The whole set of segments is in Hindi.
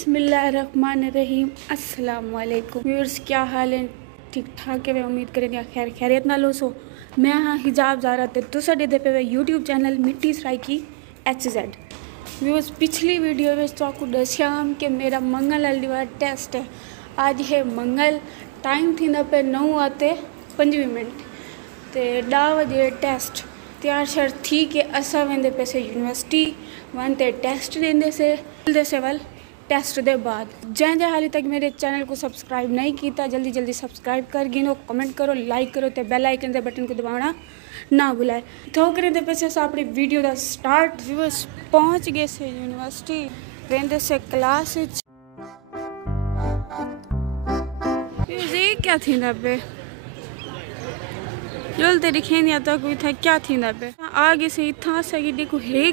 बिस्मिल्लाहिर्रहमानिर्रहीम। अस्सलाम वालेकुम व्यूअर्स, क्या हाल है? ठीक ठाक है। मैं उम्मीद करें खैर खैरियत ना लो। सो मैं हाँ हिजाब ज़ारा ते तुसा दे पे यूट्यूब चैनल मिट्टी सराइकी HZ। व्यूअर्स, पिछली वीडियो में तो दस्याम कि मेरा मंगल वाली बार टेस्ट है। आज है मंगल, टाइम थी ना पे 9 आते 5 मिनट ते 10 बजे टेस्ट तैयार शर थी कि असा वेंदे पे से यूनिवर्सिटी वन ते टेस्ट देंदे से वल टेस्ट दे बाद जैसे हाली तक मेरे चैनल को सब्सक्राइब नहीं किया जल्दी जल्दी सब्सक्राइब कर गिनो, कमेंट करो, लाइक करो ते बेल आइकन दे बटन को दबाना ना भुलाए। तो करें दे पैसे से अपनी वीडियो का स्टार्ट। व्यूअर्स, पहुंच गए से यूनिवर्सिटी वेंदे से क्लास क्या थी ना पे जल्दी दिखे नहीं आता कोई था क्या थी ना पे आगे से इतना सही देखो है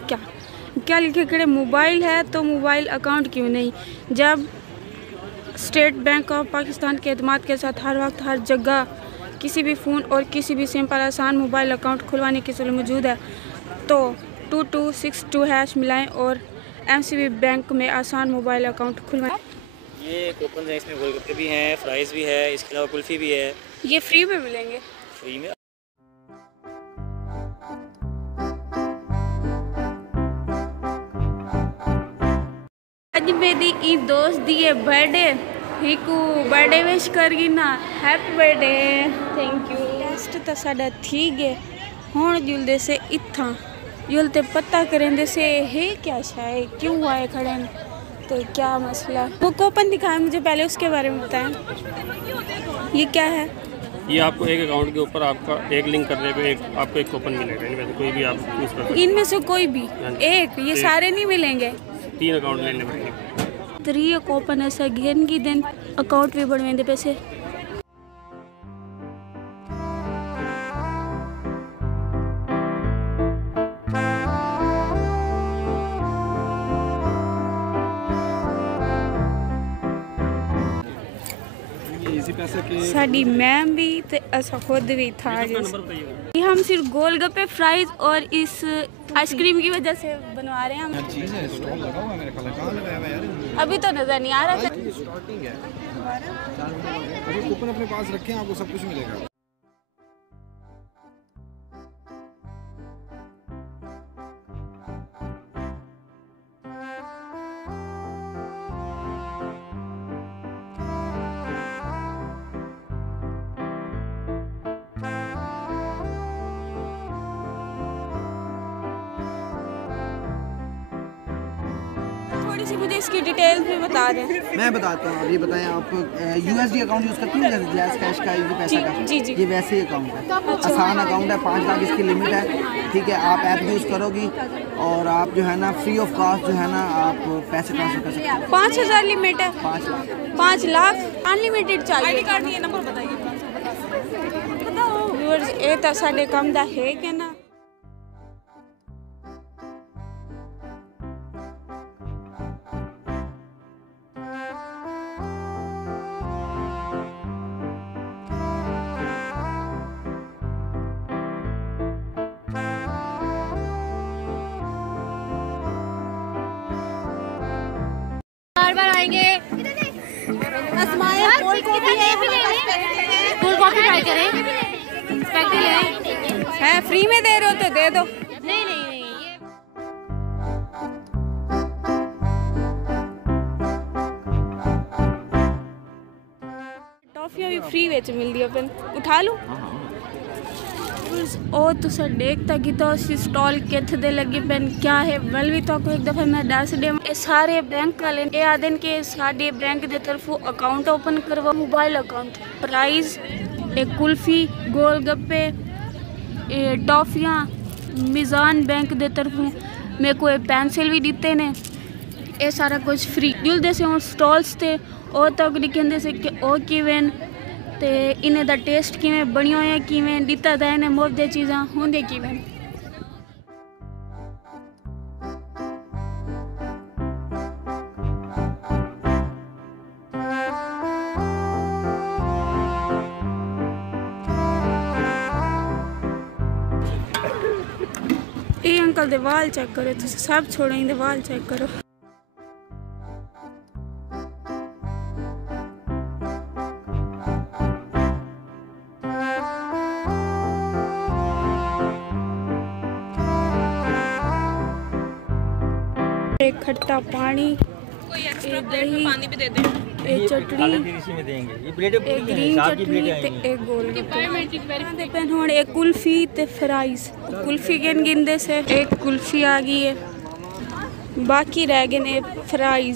क्या लिखे करे मोबाइल है तो मोबाइल अकाउंट क्यों नहीं, जब स्टेट बैंक ऑफ पाकिस्तान के एतमाद के साथ हर वक्त हर जगह किसी भी फ़ोन और किसी भी सिम पर आसान मोबाइल अकाउंट खुलवाने की सहूलत मौजूद है। तो 2262# मिलाएं और MCB बैंक में आसान मोबाइल अकाउंट खुलवाएं। ये कूपन है, इसमें गोलगप्पे भी हैं, फ्राइज़ भी है, इसके अलावा कुल्फ़ी भी है। ये फ्री में मिलेंगे? फ्री में। आज मेरी ई दोस्त दी है बर्थडे, ही को बर्थडे विश करगी ना, happy birthday. Thank you. Taste तो साडा थी गए हुण जुलदे से इत्था जुलते पता करेंदे से है क्या शायद क्यों आए खड़े हैं तो क्या मसला। वो कूपन दिखाएं मुझे पहले, उसके बारे में बताएं। ये क्या है? ये आपको एक अकाउंट के ऊपर आपका एक लिंक करने पे आपको एक कूपन मिलेगा। इनमें से कोई भी आप यूज़ कर सकते हैं। इनमें से कोई भी एक? ये सारे नहीं मिलेंगे? 3 अकाउंट लेने पड़ेंगे। 3 कूपन ऐसा घेन की दिन अकाउंट भी बढ़वेंदे पैसे। साडी मैम भी ते असा खुद भी था। ये हम सिर्फ गोलगप्पे, फ्राइज और इस आइसक्रीम की वजह से बनवा रहे हैं हम। अभी तो नजर नहीं आ रहा था। कूपन अपने पास रखें, आपको सब कुछ मिलेगा। मुझे इसकी डिटेल भी बता दें। मैं बताता हूँ। ये बताएं, आप USD अकाउंट यूज़ करती हैं जैसे जैस कैश का ये पैसा का? जी। ये वैसे ही अकाउंट है, आसान अकाउंट है। 5 लाख इसकी लिमिट है, ठीक है। आप ऐप यूज़ करोगी और आप जो है ना फ्री ऑफ कॉस्ट जो है ना आप पैसे ट्रांसफर कर सकते हैं। 5000 लिमिट है? 5 लाख अनलिमिटेड चाहिए। नंबर बताइए। व्यूअर्स, ये तो साडे काम दा है कि ना। बार आएंगे। कोल्ड कॉफी ट्राई करें। स्पेक्टी लें। है फ्री में दे रहे हो तो दे दो। नहीं ये टॉफियां भी फ्री विच मिलदी अपन उठा लूं। और तुसा देखता कि तो स्टॉल किथे दे लगे पेन क्या है वल भी तो एक दफा मैं दस दे ए सारे बैंक वाले ए आदन के साडे बैंक दे तरफो अकाउंट ओपन करवा, मोबाइल अकाउंट, प्राइस, एक कुल्फी, गोलगप्पे, टॉफियां, मिजान बैंक दे तरफों मेरे को पेंसिल भी दिते ने। ये सारा कुछ फ्री जुलदे से और स्टॉल्स थे और तक लिखेंदे से कि ओ किवें ते इन्हें दा टेस्ट किवें बनिया होया किवें दिता दा इन्हें मुफ्त दी चीज़ां होंदे किवें। ये अंकल दे वाल चेक करो, तुम सब छोड़ो, इन दे वाल चेक करो। खट्टा पानी, एक दही, एक चटनी, एक ग्रीन चटनी ते एक गोलगप्पे। हुण एक कुल्फी ते फ्राइज। कुल्फी गिनदे से एक कुल्फी आ गई है, बाकी रह गए ने फ्राइज।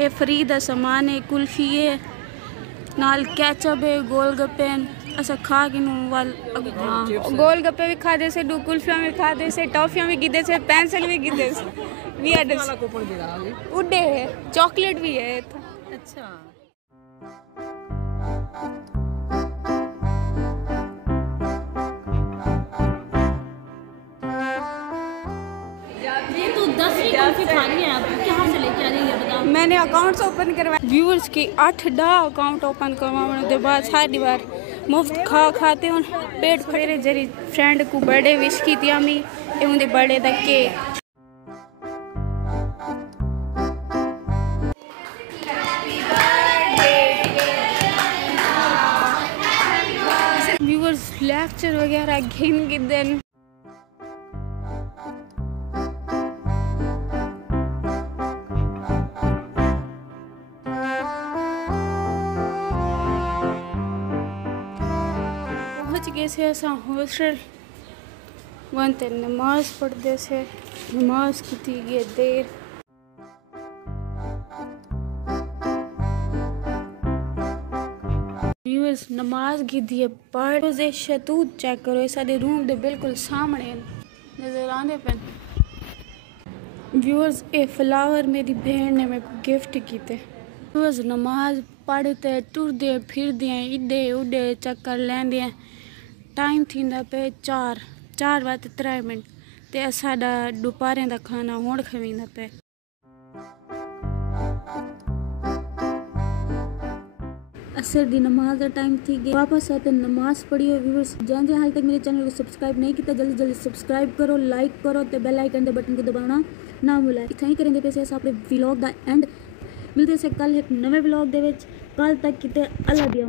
ये फ्री दा सामान है, कुल्फी है नाल कैचअप है, गोलगप्पे असा खा के वाल गोलगप्पे भी खाते से, दो कुल्फियाँ भी खाते से, टॉफियाँ भी गिदे से, पेंसिल भी गिदे से, उड़े है, चॉकलेट भी है। अच्छा मैंने अकाउंट्स ओपन करवाए व्यूअर्स की 8-10 अकाउंट ओपन करवाने के बाद सारी बार मुफ्त खाते हैं। पेट फड़े जरी फ्रेंड को बर्थडे विश की थी अमी उनके बर्थडे तक के व्यूअर्स लेक्चर वगैरह घिन के दिन से असा हॉस्टल वनते नमाज पढ़ते से, नमाज की थी ये देर। व्यूअर्स नमाज की दिए पढ़ से शतूत चेक करो, सारे रूम दे बिल्कुल सामने नजर आने पे। व्यूअर्स ये फ्लावर मेरी बहन ने मेरे को गिफ्ट किए। व्यूअर्स नमाज पढ़ते टुरदे फिरदे इडे उडे चक्कर लेंदे टाइम थींदा पे 4:03 ते साडा दोपहर दा खाना हुण खवींदा पे। असर दी नमाज का टाइम थी गया, वापस आते नमाज पढ़ियो। व्यूअर्स जैसे हाल तक मेरे चैनल को सब्सक्राइब नहीं किया जल्दी जल्दी सब्सक्राइब करो, लाइक करो ते बेल आइकन दे बटन को दबाना ना भूलें। इतना ही करेंगे पैसे अपने व्लॉग दा एंड। मिलते से कल एक नवे व्लॉग दे विच, कल तक किते अल्लाह दिया।